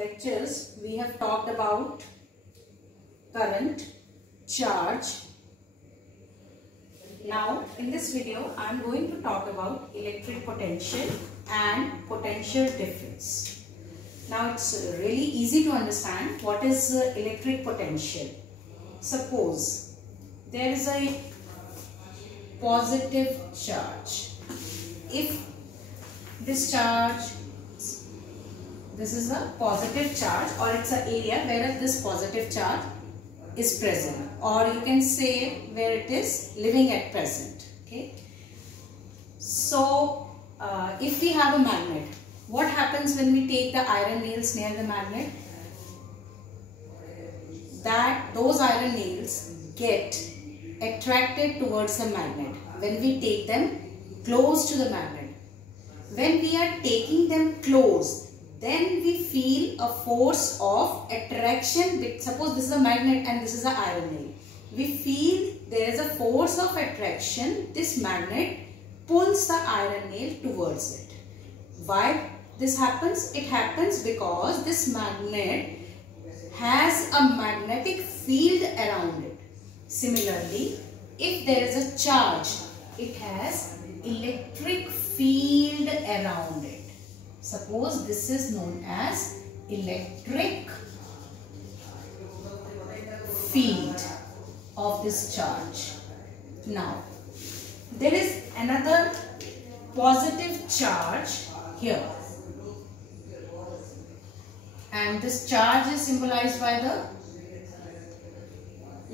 lectures, we have talked about current, charge. Now, in this video, I am going to talk about electric potential and potential difference. Now, it's really easy to understand what is electric potential. Suppose there is a positive charge. If this charge, this is a positive charge, or it's an area where this positive charge is present, or you can say where it is living at present. Okay. So, if we have a magnet, what happens when we take the iron nails near the magnet? That those iron nails get attracted towards the magnet when we take them close to the magnet. When we are taking them close, then we feel a force of attraction. Suppose this is a magnet and this is an iron nail. We feel there is a force of attraction. This magnet pulls the iron nail towards it. Why this happens? It happens because this magnet has a magnetic field around it. Similarly, if there is a charge, it has electric field around it. Suppose this is known as electric field of this charge. Now, there is another positive charge here, and this charge is symbolized by the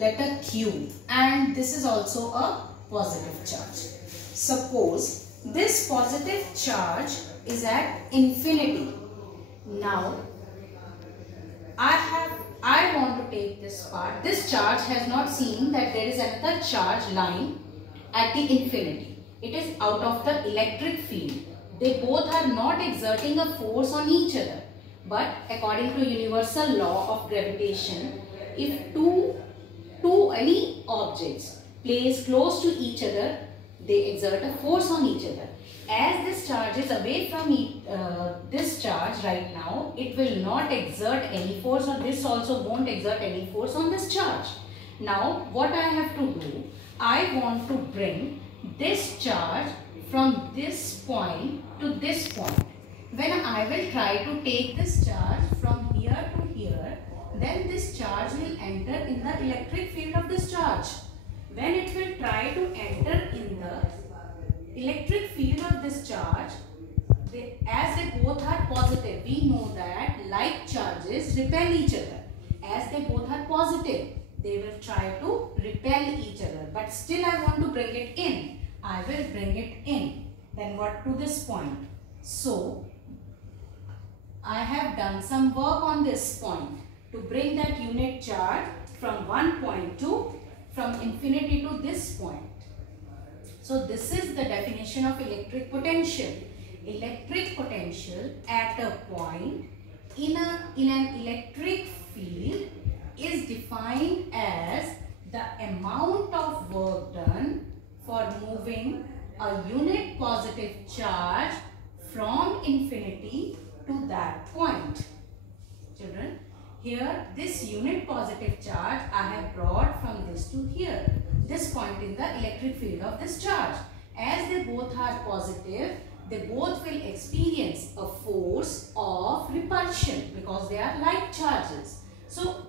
letter Q, and this is also a positive charge. Suppose this positive charge is at infinity. Now, I want to take this part. This charge has not seen that there is another charge line at the infinity. It is out of the electric field. They both are not exerting a force on each other. But according to universal law of gravitation, if any objects placed close to each other, they exert a force on each other. As this charge is away from this charge right now, it will not exert any force, or this also won't exert any force on this charge. Now, what I have to do, I want to bring this charge from this point to this point. When I will try to take this charge from here to here, then this charge will enter in the electric field of this charge. When it will try to enter in the electric field of this charge, as they both are positive, we know that like charges repel each other. As they both are positive, they will try to repel each other. But still I want to bring it in. I will bring it in. Then what to this point? So, I have done some work on this point to bring that unit charge from one point to, from infinity to this point. So this is the definition of electric potential. Electric potential at a point in an electric field is defined as the amount of work done for moving a unit positive charge from infinity to that point. Children, here this unit positive charge I have brought from this to here, this point in the electric field of this charge. As they both are positive, they both will experience a force of repulsion because they are like charges. So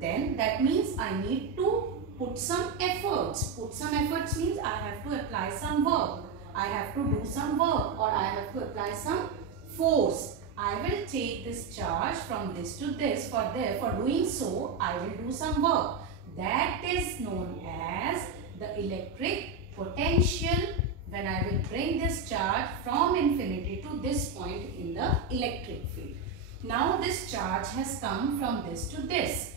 then that means I need to put some efforts. Put some efforts means I have to apply some work. I have to do some work, or I have to apply some force. I will take this charge from this to this. For doing so, I will do some work. That is known as the electric potential when I will bring this charge from infinity to this point in the electric field. Now this charge has come from this to this.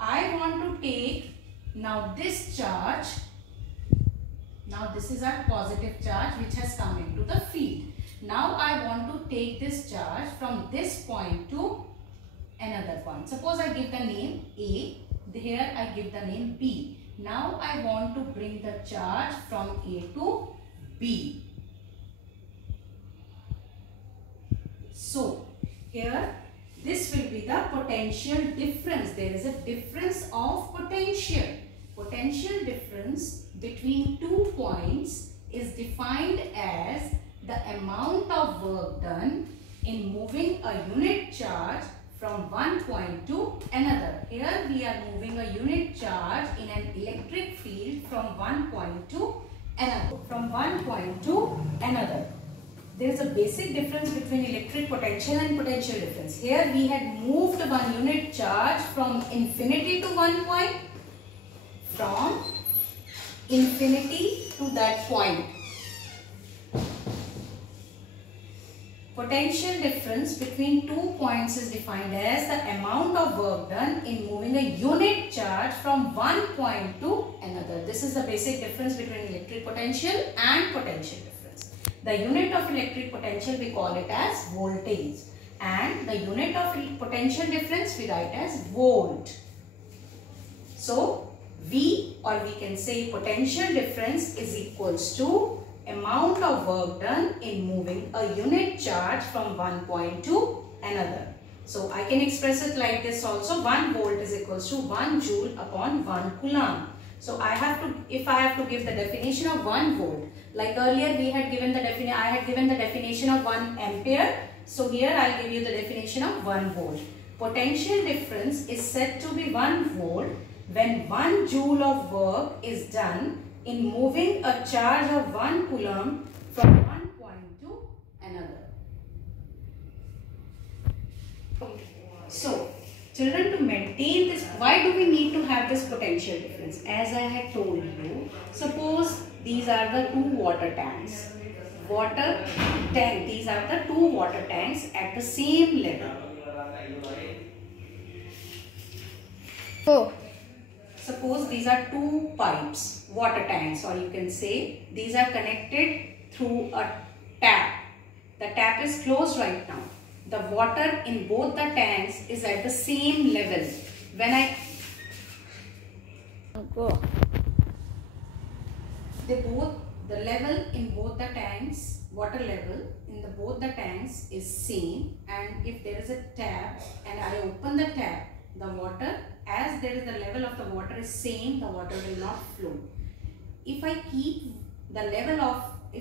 I want to take now this charge. Now this is our positive charge which has come into the field. Now I want to take this charge from this point to another point. Suppose I give the name A, here I give the name B. Now I want to bring the charge from A to B. So here This will be the potential difference. There is a difference of potential. Potential difference between 2 points is defined as the amount of work done in moving a unit charge from one point to another. Here we are moving a unit charge in an electric field from one point to another. There is a basic difference between electric potential and potential difference. Here we had moved one unit charge from infinity to one point, from infinity to that point. Potential difference between 2 points is defined as the amount of work done in moving a unit charge from one point to another. This is the basic difference between electric potential and potential difference. The unit of electric potential we call it as voltage, and the unit of potential difference we write as volt. So V, or we can say potential difference, is equals to amount of work done in moving a unit charge from one point to another. So I can express it like this also. 1 volt is equals to 1 joule upon 1 coulomb. So if I have to give the definition of 1 volt, like earlier we had given the I had given the definition of 1 ampere. So here I'll give you the definition of 1 volt. Potential difference is said to be 1 volt when 1 joule of work is done in moving a charge of 1 coulomb from one point to another. So, children, to maintain this, why do we need to have this potential difference? As I had told you, suppose these are the 2 water tanks. These are the 2 water tanks at the same level. Suppose these are 2 pipes, water tanks, or you can say these are connected through a tap. The tap is closed right now. The water in both the tanks is at the same level. When the level in both the tanks, water level in both the tanks is same, and if there is a tap and I open the tap, the water, as there is the level of the water is same, the water will not flow. If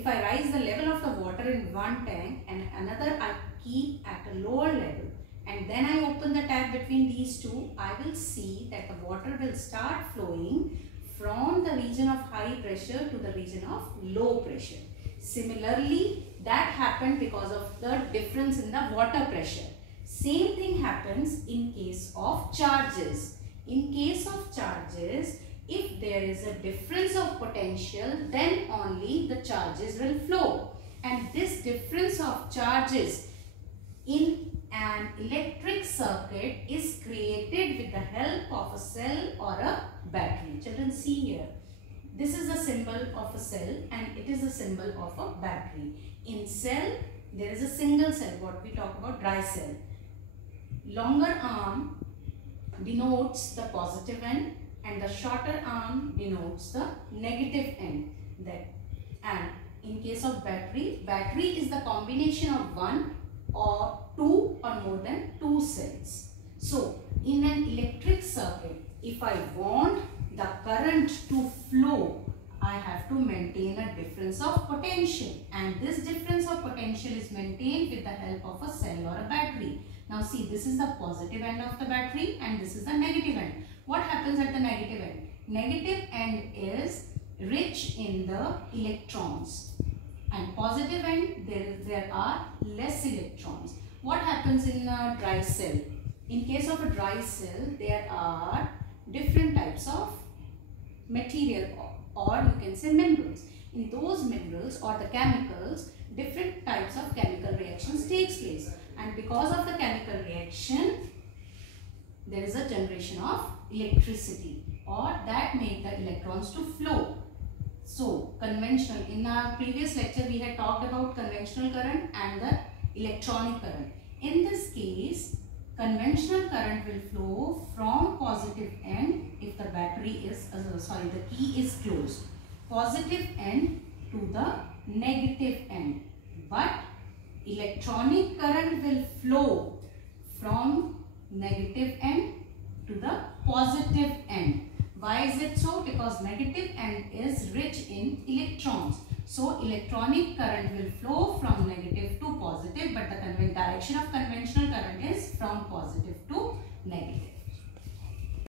I rise the level of the water in one tank and another I keep at a lower level, and then I open the tap between these two, I will see that the water will start flowing from the region of high pressure to the region of low pressure. Similarly, that happened because of the difference in the water pressure. Same thing happens in case of charges. In case of charges, if there is a difference of potential, then only the charges will flow. And this difference of charges in an electric circuit is created with the help of a cell or a battery. Children, see here. This is a symbol of a cell and it is a symbol of a battery. In cell, there is a single cell, what we talk about dry cell. Longer arm denotes the positive end and the shorter arm denotes the negative end. And in case of battery, battery is the combination of 1 or 2 or more than 2 cells. So, in an electric circuit, if I want the current to flow, I have to maintain a difference of potential, and this difference of potential is maintained with the help of a cell or a battery. Now see, this is the positive end of the battery and this is the negative end. What happens at the negative end? Negative end is rich in the electrons, and positive end there are less electrons. What happens in a dry cell? In case of a dry cell, there are different types of material, or you can say minerals. In those minerals or the chemicals, different types of chemical reactions takes place, and because of the chemical reaction, there is a generation of electricity, or that make the electrons to flow. So conventional, in our previous lecture we had talked about conventional current and the electronic current. In this case, conventional current will flow from positive end if the battery is, the key is closed, positive end to the negative end. But electronic current will flow from negative end to the positive end. Why is it so? Because negative end is rich in electrons. So electronic current will flow from negative to positive, but the direction of conventional current is from positive to negative.